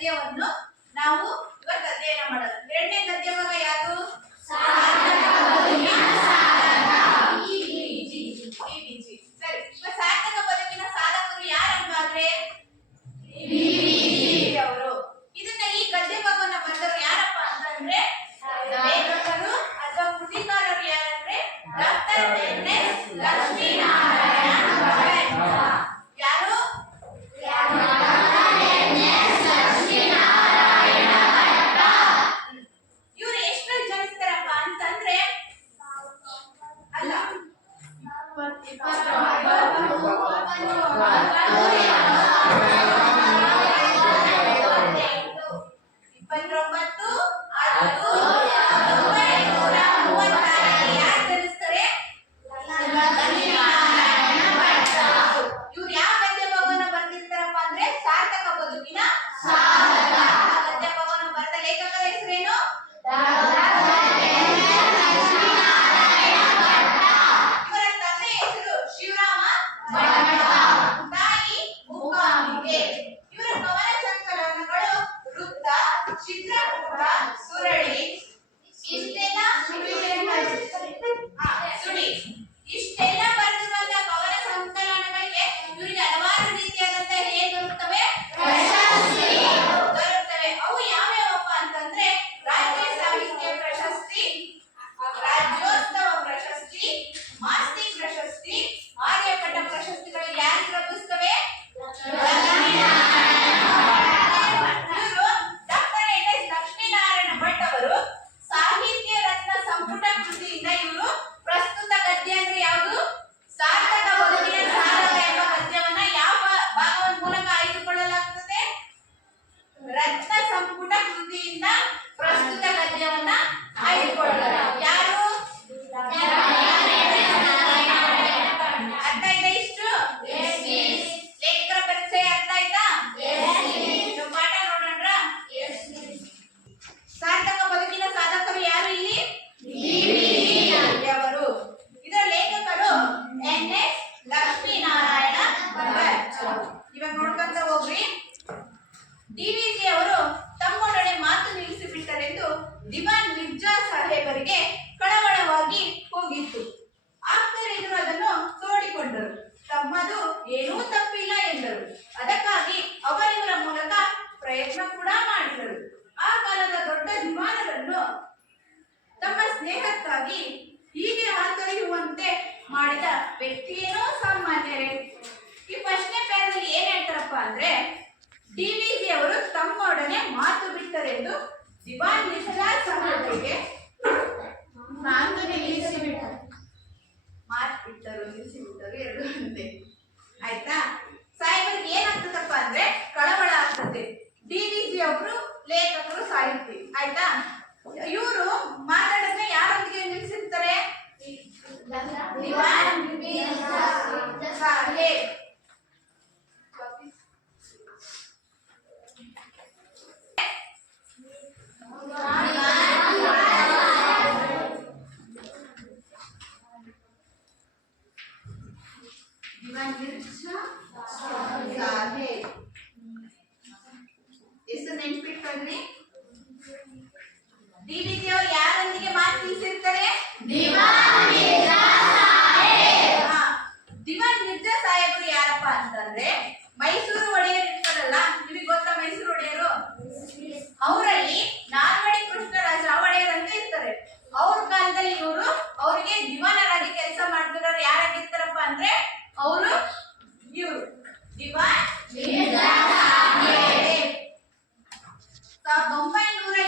ಗದ್ಯವನ್ನು ನಾವು ಇವತ್ತು ಅಧ್ಯಯನ ಮಾಡೋಣ. ಎರಡನೇ ಗದ್ಯ ಭಾಗ ಯಾವುದು? ಸರಿ, ಸಾರ್ಥಕ ಬದುಕಿನ ಸಾಧಕರು ಯಾರಪ್ಪ ಅಂದ್ರೆ ಅವರು. ಇದನ್ನ ಈ ಗದ್ಯ ಭಾಗವನ್ನ ಬರೆದವರು ಯಾರಪ್ಪ ಅಂತಂದ್ರೆ ಲೇಖಕರು ಅಥವಾ ಕೃತಿಕಾರರು ಯಾರಂದ್ರೆ ಡಾಕ್ಟರ್ ಎನ್.ಎಸ್. ಲಕ್ಷ್ಮೀನಾರಾಯಣ ಭಟ್. ಯಾರು? ಇವರು ಎಷ್ಟು ಜನಿಸ್ತಾರಪ್ಪ ಅಂತಂದ್ರೆ ಅಲ್ಲ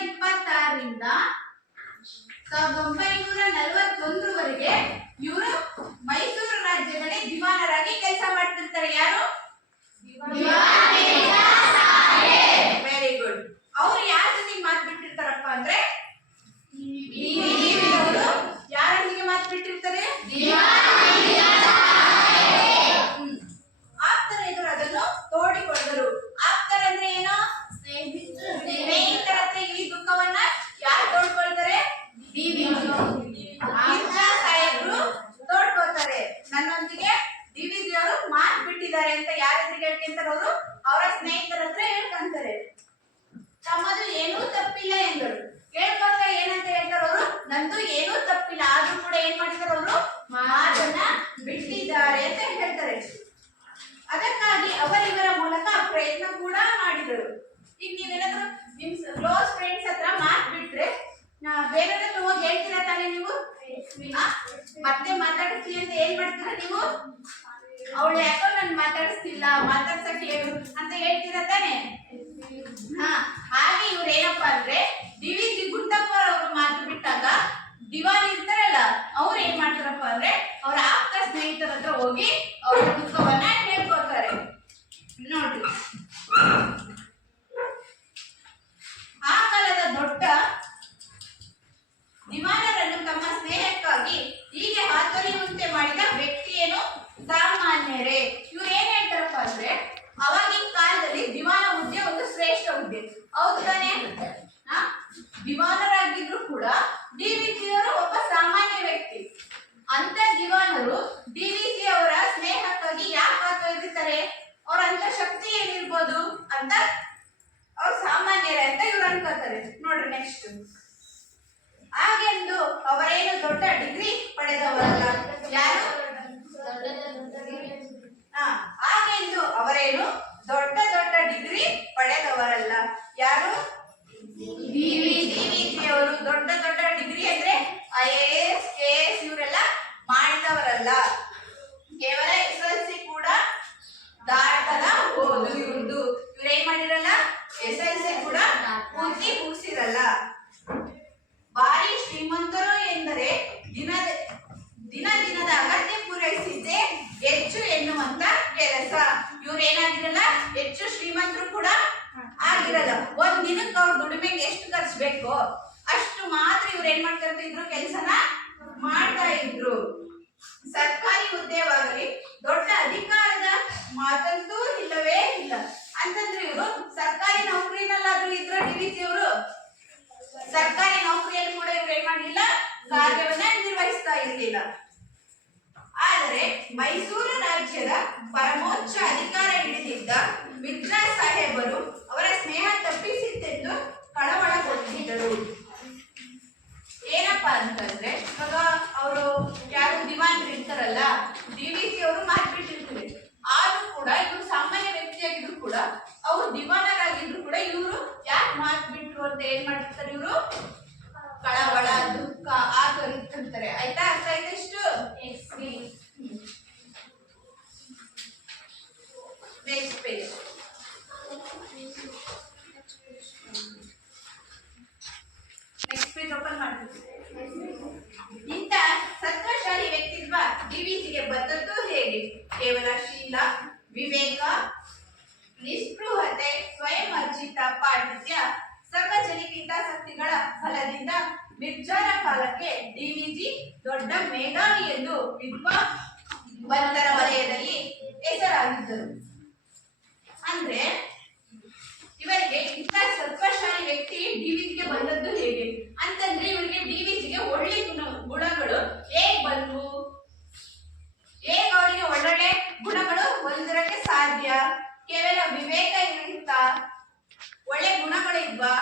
1926 ರಿಂದ 19 ಆಗಿರೋರು. ಈಗ ನೀವೇನಾದ್ರೂ ನಿಮ್ ಕ್ಲೋಸ್ ಫ್ರೆಂಡ್ಸ್ ಹತ್ರ ಮಾತು ಬಿಟ್ರೆ ಬೇರೆ ಹೋಗಿ ಹೇಳ್ತೀರಾ ತಾನೇ ನೀವು? ಮತ್ತೆ ಮಾತಾಡಿಸ್ತೀನಿ ಅಂತ ಏನ್ ಮಾಡ್ತೀರಾ ನೀವು? ಅವಳು ಯಾಕೋ ನನ್ ಮಾತಾಡಿಸ್ತಿಲ್ಲ, ಮಾತಾಡ್ಸಕ್ ಹೇಳು ಅಂತ ಹೇಳ್ತೀರಾ ತಾನೆ? ಹಾಗೆ ಇವ್ರು ಏನಪ್ಪಾ ಅಂದ್ರೆ ಡಿ.ವಿ.ಜಿ. ಗುಂಡಪ್ಪ ಅವರು ಮಾತು ಬಿಟ್ಟಾಗ ದಿವಾನ್ ಇರ್ತಾರಲ್ಲ ಅವ್ರು ಏನ್ ಮಾಡ್ತಾರಪ್ಪ ಅಂದ್ರೆ ಅವ್ರ ಆಪ್ತ ಸ್ನೇಹಿತರ ಹತ್ರ ಹೋಗಿ ಅವ್ರ ದುಃಖವನ್ನ ಹೇಳ್ಕೊಳ್ತಾರೆ. ನೋಡ್ರಿ, ಆ ಕಾಲದ ದೊಡ್ಡ ದಿವಾನರನ್ನು ತಮ್ಮ ಸ್ನೇಹಕ್ಕಾಗಿ ಹೀಗೆ ಹಾತೊರೆಯುವಂತೆ ಮಾಡಿದ ವ್ಯಕ್ತಿಯೇನು ಸಾಮಾನ್ಯರೇ. ಇವ್ರು ಏನ್ ಹೇಳ್ತಾರಪ್ಪ ಅಂದ್ರೆ ಅವಾಗಿನ ಕಾಲದಲ್ಲಿ ದಿವಾನ ಹುದ್ದೆ ಒಂದು ಶ್ರೇಷ್ಠ ಹುದ್ದೆ, ಹೌದು ತಾನೆ? ದಿವಾನರಾಗಿದ್ರು ಕೂಡ ಡಿ.ವಿ.ಜಿ. ಅವರು ಒಬ್ಬ ಸಾಮಾನ್ಯ ವ್ಯಕ್ತಿ. ಅಂತ ದಿವಾನರು ಡಿ.ವಿ.ಜಿ. ಅವರ ಸ್ನೇಹಕ್ಕಾಗಿ ಯಾಕೆ ಹಾತೊರೆಯುತ್ತಾರೆ? ಅವ್ರ ಅಂತ ಶಕ್ತಿ ಏನಿರ್ಬೋದು ಅಂತ ಅವ್ರು ಸಾಮಾನ್ಯರೇ ಅಂತ ಇವ್ರು ಅನ್ಕೋತಾರೆ. ನೋಡ್ರಿ ನೆಕ್ಸ್ಟ್, ಹಾಗೆಂದು ಅವರೇನು ದೊಡ್ಡ ಡಿಗ್ರಿ ಪಡೆದವರಲ್ಲ. ಯಾರು? ಹಾಗೆಂದು ಅವರೇನು ದೊಡ್ಡ ದೊಡ್ಡ ಡಿಗ್ರಿ ಪಡೆದವರಲ್ಲ. ಯಾರು? ಡಿ.ವಿ.ಜಿ. ಅವರು ದೊಡ್ಡ ದೊಡ್ಡ ಡಿಗ್ರಿ ಅಂದ್ರೆ IAS, KS ಇವರೆಲ್ಲ ಮಾಡಿದವರಲ್ಲ. ಕೇವಲ SSLC ಕೂಡ ದಾಟದ ಓದು ಇವ್ರದ್ದು. ಇವ್ರೇನ್ ಮಾಡಿರಲ್ಲ? SSLC ಕೂಡ ಪೂರ್ತಿ ಮುಗಿಸಿರಲ್ಲ. ಭಾರಿ ಶ್ರೀಮಂತರು ಎಂದರೆ ದಿನದ ಅಗತ್ಯ ಪೂರೈಸಿದ್ದೇ ಹೆಚ್ಚು ಎನ್ನುವಂತ ಕೆಲಸ. ಇವ್ರೇನಾಗಿರಲ್ಲ, ಹೆಚ್ಚು ಶ್ರೀಮಂತರು ಕೂಡ ಆಗಿರಲ್ಲ. ಒಂದ್ ದಿನಕ್ಕೆ ಅವ್ರ ದುಡಿಮೆಗೆ ಎಷ್ಟು ಖರ್ಚು ಬೇಕೋ ಅಷ್ಟು ಮಾತ್ರ ಇವ್ರು ಏನ್ ಮಾಡ್ತಾ ಇದ್ರು, ಕೆಲಸನ ಮಾಡ್ತಾ ಇದ್ರು. ಸರ್ಕಾರಿ ಹುದ್ದೆವಾಗಲಿ ದೊಡ್ಡ ಅಧಿಕಾರದ ಮಾತಂತೂ ಇಲ್ಲವೇ ಇಲ್ಲ. ಅಂತಂದ್ರೆ ಇವರು ಸರ್ಕಾರಿ ನೌಕರಿನಲ್ಲಾದ್ರೂ ಇದ್ರು ಡಿ.ವಿ.ಜಿ. ಅವರು ಸರ್ಕಾರಿ ನೌಕರಿಯಲ್ಲಿ ಕೂಡ ಇವ್ರು ಏನ್ ಮಾಡಲಿಲ್ಲ, ಕಾರ್ಯವನ್ನ ನಿರ್ವಹಿಸ್ತಾ ಇರಲಿಲ್ಲ. ಆದರೆ ಮೈಸೂರು ರಾಜ್ಯದ ಪರಮೋಚ್ಚ ಅಧಿಕಾರ ಹಿಡಿದಿದ್ದ ಮಿರ್ಜಾ ಸಾಹೇಬರು ಅವರ ಸ್ನೇಹ ತಪ್ಪಿಸಿತ್ತೆಂದು ಕಳವಳಗೊಂಡಿದ್ದರು. ಏನಪ್ಪಾ ಅಂತಂದ್ರೆ ಇವಾಗ ಅವರು ಯಾರು ದಿವಾನ್ರು ಇರ್ತಾರಲ್ಲ, ಡಿ.ವಿ.ಜಿ. ಅವರು ಮಾತ್ಬಿಟ್ಟಿರ್ತಾರೆ. ಆದ್ರೂ ಕೂಡ ಇವರು ಸಾಮಾನ್ಯ ವ್ಯಕ್ತಿಯಾಗಿದ್ರು ಕೂಡ ಅವ್ರು ದಿವಾನರಾಗಿದ್ರು ಕೂಡ ಇವರು ಯಾಕೆ ಮಾತು ಬಿಟ್ರು ಅಂತ ಏನ್ ಮಾಡ್ತಿರ್ತಾರೆ, ಇವರು ಕಳವಳ, ದುಃಖ ಆತೊರಿತಿರ್ತಾರೆ. ಆಯ್ತಾ? ಅರ್ಥ ಆಯ್ತಾ ಇಷ್ಟು? Next page. Next page open ಮಾಡ್ತೀವಿ. ಇಂಥ ಸತ್ವಶಾಲಿ ವ್ಯಕ್ತಿತ್ವ ಡಿ.ವಿ.ಜಿ.ಗೆ ಬಂದದ್ದು ಹೇಗೆ? ಕೇವಲ ಶೀಲ, ವಿವೇಕ, ನಿಸ್ಪೃಹತೆ, ಸ್ವಯಂ ಅರ್ಜಿತ ಪಾಂಡಿತ್ಯ, ಸಾರ್ವಜನಿಕ ಹಿತಾಸಕ್ತಿಗಳ ಫಲದಿಂದ ಮಿರ್ಜಾರ ಕಾಲಕ್ಕೆ ಡಿ.ವಿ.ಜಿ. ದೊಡ್ಡ ಮೇಧಾವಿ ಎಂದು ವಿದ್ವಾಂಸರ ವಲಯದಲ್ಲಿ ಹೆಸರಾಗಿದ್ದರು. ಅಂದ್ರೆ ಇವರಿಗೆ ಇಂಥ ಸತ್ವಶಾಲಿ ವ್ಯಕ್ತಿ ಡಿ.ವಿ.ಜಿ.ಗೆ ಬಂದದ್ದು ಹೇಗೆ ಅಂತಂದ್ರೆ ಇವರಿಗೆ ಡಿ.ವಿ.ಜಿ.ಗೆ ಒಳ್ಳೆ ಗುಣಗಳು ಹೇಗೆ ಬಂದವು? ಹೇಗೆ ಅವರಿಗೆ ಒಳ್ಳೊಳ್ಳೆ ಗುಣಗಳು ಹೊಂದಿರಕ್ಕೆ ಸಾಧ್ಯ? ಕೇವಲ ವಿವೇಕ ಇರುತ್ತಾ? ಒಳ್ಳೆ ಗುಣಗಳು ಇದ್ವಾ?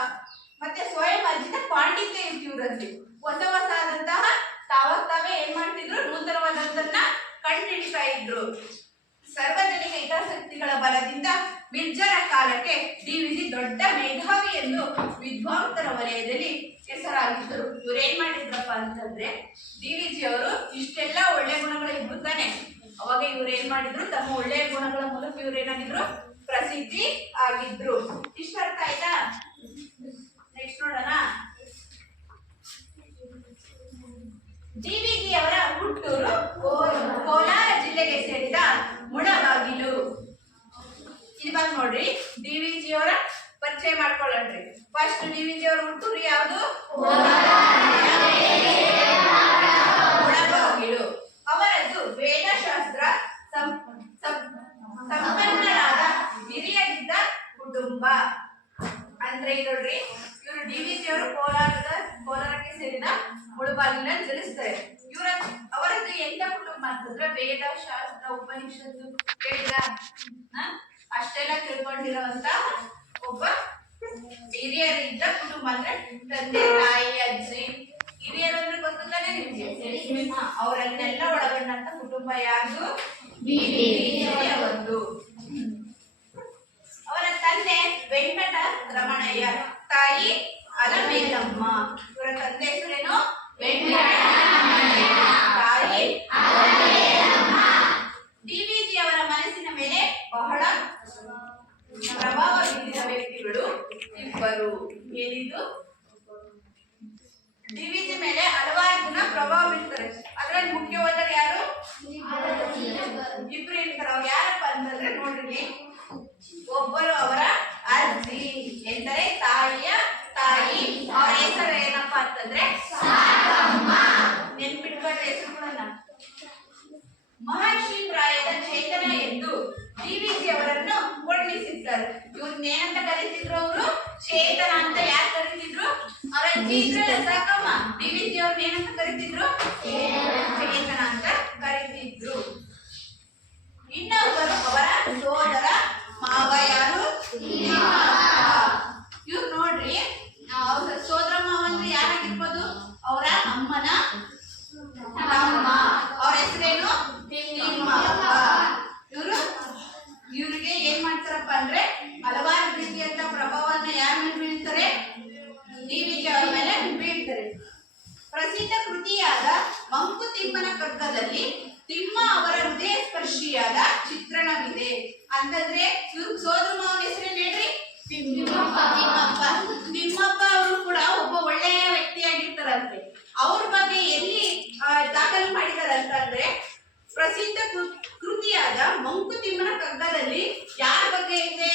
ಮತ್ತೆ ಸ್ವಯಂ ಅರ್ಜಿತ ಪಾಂಡಿತ್ಯ ಇತ್ತು ಇವರಲ್ಲಿ. ಹೊಸದಾದಂತಹ ತಾವೇ ಏನ್ ಮಾಡ್ತಿದ್ರು, ನೂತನವಾದದ್ದನ್ನ ಕಂಡುಹಿಡಿತಾ ಇದ್ರು. ಸಾರ್ವಜನಿಕ ಹಿತಾಸಕ್ತಿಗಳ ಬಲದಿಂದ ಮಿರ್ಜಾರ ಕಾಲಕ್ಕೆ ಡಿ.ವಿ.ಜಿ. ದೊಡ್ಡ ಮೇಧಾವಿ ಎಂದು ವಿದ್ವಾಂಸರ ವಲಯದಲ್ಲಿ ಹೆಸರಾಗಿದ್ದರು. ಇವ್ರು ಏನ್ ಮಾಡಿದ್ರಪ್ಪ ಅಂತಂದ್ರೆ ಡಿ.ವಿ.ಜಿ. ಅವರು ಇಷ್ಟೆಲ್ಲ ಒಳ್ಳೆ ಗುಣಗಳು ಇದ್ರು ತಾನೆ, ಅವಾಗ ಇವ್ರು ಏನ್ ಮಾಡಿದ್ರು, ತಮ್ಮ ಒಳ್ಳೆಯ ಗುಣಗಳ ಮೂಲಕ ಇವ್ರು ಏನಾಗಿದ್ರು, ಪ್ರಸಿದ್ಧಿ ಆಗಿದ್ರು. ಇಷ್ಟ ಅರ್ಥ ಆಯ್ತಾ? ನೆಕ್ಸ್ಟ್ ನೋಡೋಣ. ಡಿ.ವಿ.ಜಿ. ಅವರ ಹುಟ್ಟೂರು ಕೋಲಾರ ಜಿಲ್ಲೆಗೆ ಸೇರಿದ ಮುಳಬಾಗಿಲು. ಇವಾಗ ನೋಡ್ರಿ, ಡಿ.ವಿ.ಜಿ. ಅವರ ಪರಿಚಯ ಮಾಡ್ಕೊಳ್ಳೋಣ್ರಿ. ಫಸ್ಟ್ ಡಿ.ವಿ.ಜಿ. ಅವರ ಹುಟ್ಟೂರು ಯಾವುದು? ಮುಳಬಾಗಿಲು. ಅವರದ್ದು ವೇದಶಾಸ್ತ್ರ ಸಂಪನ್ನರಾದ ಹಿರಿಯರಿದ್ದ ಕುಟುಂಬ. ಅಂದ್ರೆ ನೋಡ್ರಿ, ಇವರು ಡಿ.ವಿ.ಜಿ. ಅವರು ಕೋಲಾರಕ್ಕೆ ಸೇರಿದ ಮುಳಬಾಗಿಲನ್ನ ಜನಿಸ್ತಾರೆ. ಅವರದ್ದು ಎಂತ ಕುಟುಂಬ ಅಂತಂದ್ರೆ ವೇದಶಾಸ್ತ್ರ, ಉಪನಿಷತ್ತು ಕೇಳಿದ್ರ ಅಷ್ಟೆಲ್ಲ ತಿಳ್ಕೊಂಡಿರುವಂತ ಒಬ್ಬ ಹಿರಿಯರಿದ್ದ ಕುಟುಂಬ. ಅಂದ್ರೆ ತಂದೆ, ತಾಯಿ, ಅಜ್ಜಿ, ಹಿರಿಯರಂದ್ರೆ ಗೊತ್ತಾನೆ ನಿಮ್ಗೆ. ಅವರನ್ನೆಲ್ಲ ಒಳಗೊಂಡಂತ ಕುಟುಂಬ ಯಾರ್ದು? ಡಿ.ವಿ.ಜಿ. ಅವರದ್ದು. ಅವರ ತಂದೆ ವೆಂಕಟರಮಣಯ್ಯ. ತಾಯಿ ಅಲಮೇಲಮ್ಮ. ಇವರ ತಂದೆ ಹೆಸರೇನು? ತಾಯಿ ಡಿವಿಜಿ ಅವರ ಮನಸ್ಸಿನ ಮೇಲೆ ಬಹಳ ಪ್ರಭಾವ ಬೀರಿದ ವ್ಯಕ್ತಿಗಳು ಇಬ್ಬರು. ಏನಿದು? ಡಿವಿಜಿ ಮೇಲೆ ಹಲವಾರು ಜನ ಪ್ರಭಾವ ಬೀರ್ತಾರೆ. ಅದ್ರಲ್ಲಿ ಮುಖ್ಯವಾದವರು ಯಾರು? ಇಬ್ರು ಇರ್ತಾರೆ. ಅವ್ರು ಯಾರಪ್ಪ ಅಂತಂದ್ರೆ ನೋಡ್ರಿ, ಒಬ್ಬರು ಅವರ ಅಜ್ಜಿ ಎಂದರೆ ತಾಯಿಯ ತಾಯಿ. ಅವರ ಹೆಸರು ಏನಪ್ಪಾ ಅಂತಂದ್ರೆ ನೆನ್ಪಿಟ್ಕೊಂಡ್ರೆ ಹೆಸರುಗಳನ್ನ. ಮಹರ್ಷಿ ಪ್ರಾಯದ ಚೇತನ ಎಂದು ಡಿವಿಜಿ ಅವರನ್ನು ವರ್ಣಿಸಿದ್ದಾರೆ. ಇವ್ರನ್ನ ಏನಂತ ಕರೀತಿದ್ರು? ಅವರು ಚೇತನ ಅಂತ. ಯಾರು ಕರೀತಿದ್ರು? ಅವರ ಇದ್ರಲ್ಲ ಸಾಕಮ್ಮ. ಡಿವಿಜಿ ಅವ್ರನ್ನ ಏನಂತ ಕರೀತಿದ್ರು? ಚೇತನ ಅಂತ ಕರೀತಿದ್ರು. ಇನ್ನೊಬ್ಬರು ಅವರ ಸೋದರ ಮಾವ. ಯಾರು? ಇವ್ರು ನೋಡ್ರಿ, ಅವ್ರ ಸೋದರ ಮಾವ ಅಂದ್ರೆ ಯಾರಾಗಿರ್ಬೋದು? ಅವರ ಅಮ್ಮನ ತಮ್ಮ. ಅವ್ರ ಹೆಸರೇನು? ತಿಮ್ಮಪ್ಪ. ಇವ್ರಿಗೆ ಏನ್ ಮಾಡ್ತಾರಪ್ಪ ಅಂದ್ರೆ ಹಲವಾರು ರೀತಿಯಂತ ಪ್ರಭಾವವನ್ನು ಯಾರ ಮೇಲೆ ಬೀಳ್ತಾರೆ? ಡಿವಿಜಿ ಅವರ ಮೇಲೆ ಬೀಳ್ತಾರೆ. ಪ್ರಸಿದ್ಧ ಕೃತಿಯಾದ ಮಂಕುತಿಮ್ಮನ ಕಗ್ಗದಲ್ಲಿ ತಿಮ್ಮ ಅವರ ಹೃದಯ ಸ್ಪರ್ಶಿಯಾದ ಚಿತ್ರಣವಿದೆ. ಅಂತಂದ್ರೆ ಇವ್ರ ಸೋದರ ಮಾವನ ಹೆಸರೇನು ಹೇಳ್ರಿ? ತಿಮ್ಮಪ್ಪ. ತಿಮ್ಮಪ್ಪ ಅವರು ಕೂಡ ಒಬ್ಬ ಒಳ್ಳೆಯ ವ್ಯಕ್ತಿಯಾಗಿರ್ತಾರಂತೆ. ಅವ್ರ ಬಗ್ಗೆ ಎಲ್ಲಿ ದಾಖಲು ಮಾಡಿದಾರೆ ಅಂತಂದ್ರೆ ಪ್ರಸಿದ್ಧ ಕೃತಿಯಾದ ಮಂಕುತಿಮ್ಮನ ಕಗ್ಗದಲ್ಲಿ ಯಾರ ಬಗ್ಗೆ ಇದೆ?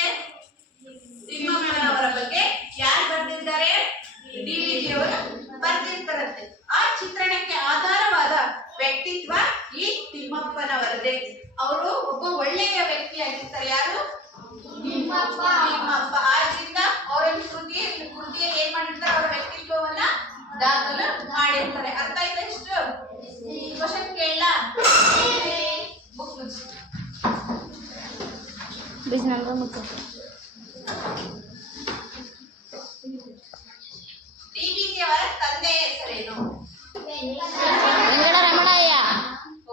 ತಿಮ್ಮಪ್ಪನವರ ಬಗ್ಗೆ ಯಾರು ಬರೆದಿದ್ದಾರೆ? ಡಿವಿಜಿ ಅವರು ಬರೆದಿರ್ತಾರಂತೆ. ಆ ಚಿತ್ರಣಕ್ಕೆ ಆಧಾರವಾದ ವ್ಯಕ್ತಿತ್ವ ಈ ತಿಮ್ಮಪ್ಪನವರದೇ. ಅವರು ಒಬ್ಬ ಒಳ್ಳೆಯ ವ್ಯಕ್ತಿಯಾಗಿರ್ತಾರೆ. ಯಾರು? ತಿಮ್ಮಪ್ಪ. ಆದ್ರಿಂದ ಅವರ ಕೃತಿಯ ಏನ್ ಮಾಡಿರ್ತಾರೆ? ಅವರ ವ್ಯಕ್ತಿತ್ವವನ್ನ ದಾಖಲು ಮಾಡಿರ್ತಾರೆ. ಅರ್ಥ ಆಯ್ತಾ? ಇಷ್ಟು ಕ್ವಶನ್ ಕೇಳಲ್ಲ? ಬುಕ್ ಡಿವಿಜಿ ಅವರ ತಂದೆಯ ಹೆಸರೇನು? ವೆಂಕಟರಮಣಯ್ಯ.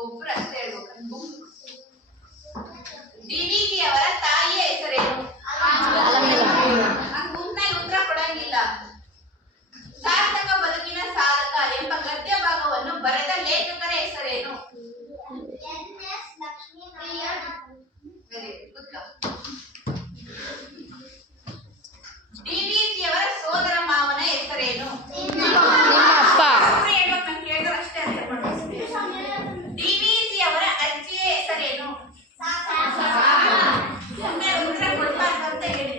ಒಬ್ರು ಅಷ್ಟೇ ಹೇಳ್ಬೇಕು. ಡಿವಿಜಿ ಅವರ ತಾಯಿಯ ಹೆಸರೇನು? ನಾನು ಗುಂಪಿನಲ್ಲಿ ಉತ್ತರ ಕೊಡಂಗಿಲ್ಲ. ಸಾರ್ಥಕ ಬದುಕಿನ ಸಾಧಕ ಎಂಬ ಗದ್ಯ ಭಾಗವನ್ನು ಬರೆದ ಲೇಖಕರ ಹೆಸರೇನು? ಡಿವಿಜಿ ಅವರ ಸೋದರ ಮಾವನ ಹೆಸರೇನು? ತಿಮ್ಮಪ್ಪ. ಅಷ್ಟೇ ಅರ್ಥ ಮಾಡ್ಬೇಕು. ಡಿವಿಜಿ ಅವರ ಅಜ್ಜಿಯ ಹೆಸರೇನು? ಉತ್ತರ ಕೊಡ್ಬಾರ್ದು ಅಂತ ಹೇಳಿ.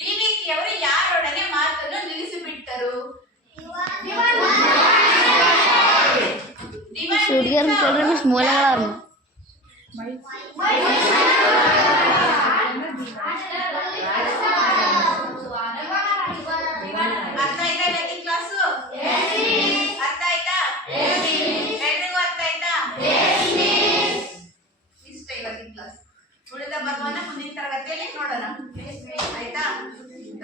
ಡಿವಿಜಿ ಅವರು ಯಾರೊಡನೆ ಮಾತನ್ನು ನಿಲ್ಲಿಸಿಬಿಟ್ಟರು? ಮೂಲಗಳನ್ನು ಅರ್ಥ ಆಯ್ತಾ? ಕ್ಲಾಸು ಅರ್ಥ ಆಯ್ತಾ? ಎಲ್ರಿಗೂ ಅರ್ಥ ಆಯ್ತಾ? ಇಷ್ಟ ಇವತ್ತಿನ ಕ್ಲಾಸ್. ಉಳಿದ ಭಾಗವನ್ನ ಮುಂದಿನ ತರಗತಿಯಲ್ಲಿ ನೋಡೋಣ. ಆಯ್ತಾ?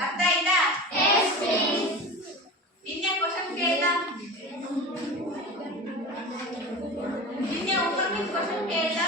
ಅರ್ಥ ಆಯ್ತಾ? ನಿನ್ನೆ ಕ್ವಶನ್ ಕೇಳಿದ? ನಿನ್ನೆ ಒಬ್ಬರಿಗೆ ಕ್ವಶನ್ ಕೇಳಿದ?